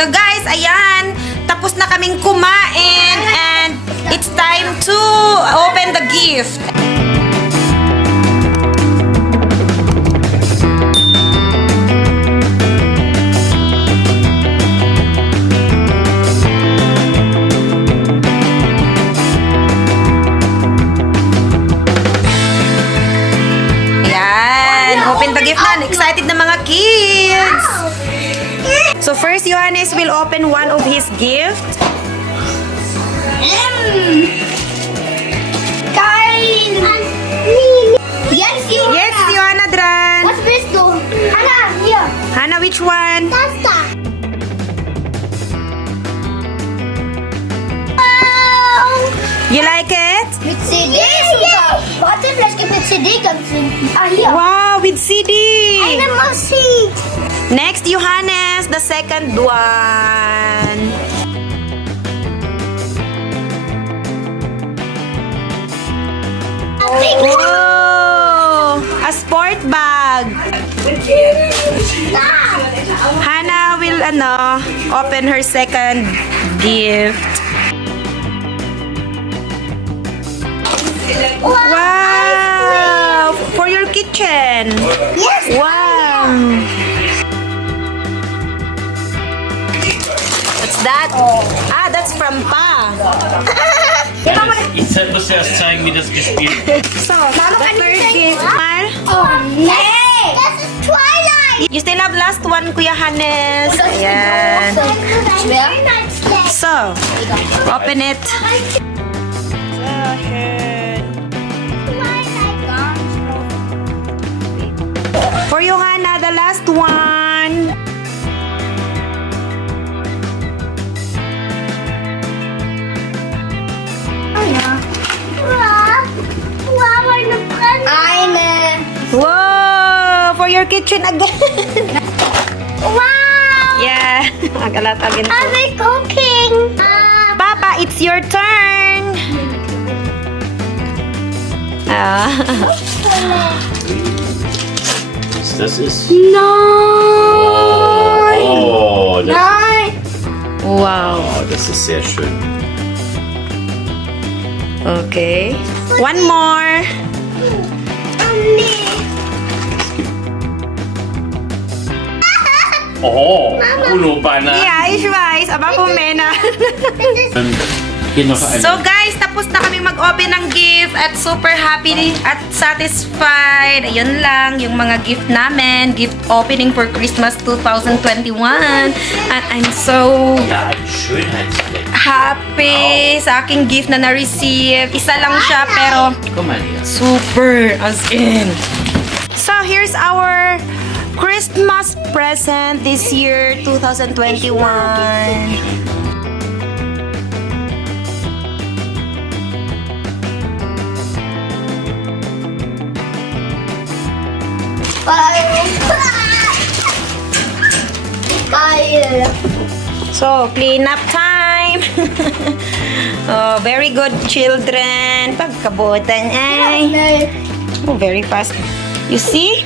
So guys, ayan, tapos na kaming kumain and it's time to open the gift. Open the gift na. Excited na mga kids. So first, Johannes will open one of his gift. Yes, Yes, Johanna Dran. What's this though? Hannah, here. Hannah, which one? Pasta. Wow. You like it? Mit CD sogar. Warte, vielleicht gibt es CD ganz hinten. Ah, hier. Wow, with CD. Eine Musik. Next, Johannes, the second one. Oh, a sport bag. Hannah will open her second gift. Wow! For your kitchen. Yes. Wow. What's that? Ah, that's from Pa. Ich muss erst zeigen, wie das gespielt wird. So, the third gift. Mal. Oh, nee. Das ist Twilight. You still have last one, Kuya Hannes. Ayan. Schwer? So, open it. For Johanna, the last one. Eine. Wow! For your kitchen again. Wow. Yeah. Agalat again. Are they cooking? Papa, it's your turn. Ah. Was das ist? No. Oh, das, Nein. Wow. oh, das ist sehr schön. Okay. One more. Nee. Oh, Uno-Banner. Yeah, ich weiß. Aber kumena. Hier noch ein. So guys, tapos na kami mag-open ng gift at super happy at satisfied. Ayun lang, yung mga gift namin. Gift opening for Christmas 2021. And I'm so Ja, ein Schönheitsfleck. happy sa aking gift na na-receive. Isa lang siya pero Guck mal hier. super as in. So here's our Christmas present this year 2021. Geil. So, clean up time. Oh, very good children. Pagkabutan ay. Nee. Oh, very fast. You see?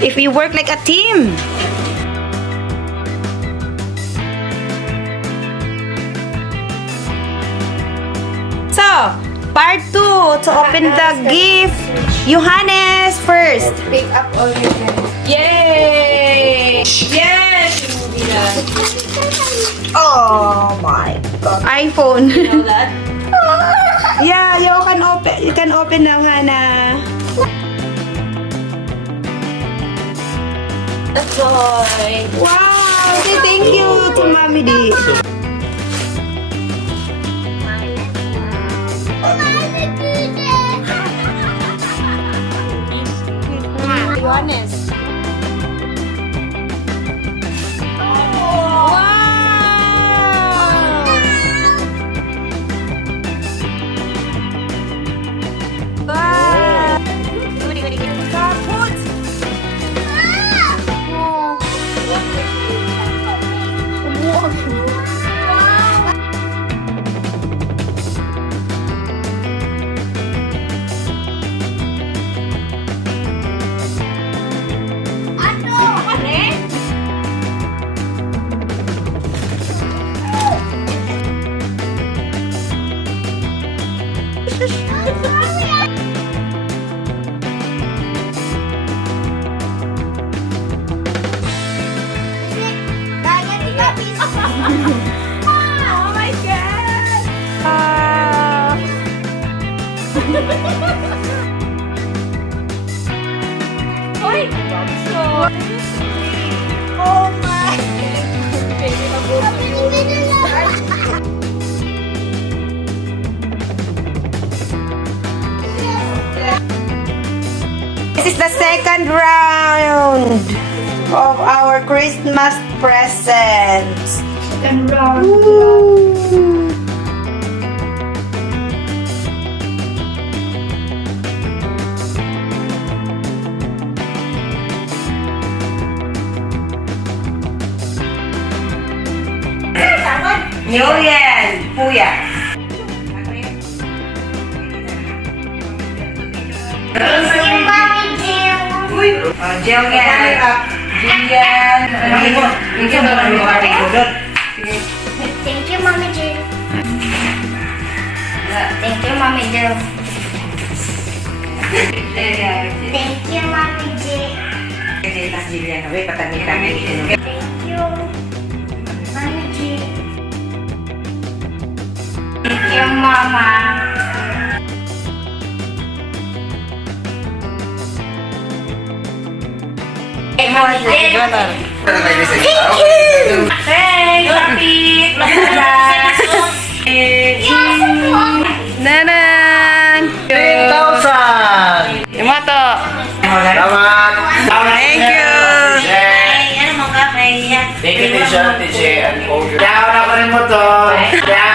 If we work like a team. So, part 2 to open the gift. Johannes first. Pick up all your friends. Yay! Yes! Oh my god. iPhone. That? Yeah, you can open. You can open now, Hannah. The toy. Wow! Say thank you to Mommy D. Johannes. Wow! Kaput! Oh my. Bini-bini lang. This is the second round of our Christmas presents. Second round. Julian, Puya. Thank you, Mommy Jill. Julian. Thank you, Mommy Jill. Thank you, Mommy Jill. Thank you, Mommy Jill. Thank you, Mommy Jill. Thank you, Mama. Thanks, Happy. Nanan. 10,000! Imoto. Salamat! Thank you. Thank you, teacher, and Down ako rin mo to. Down!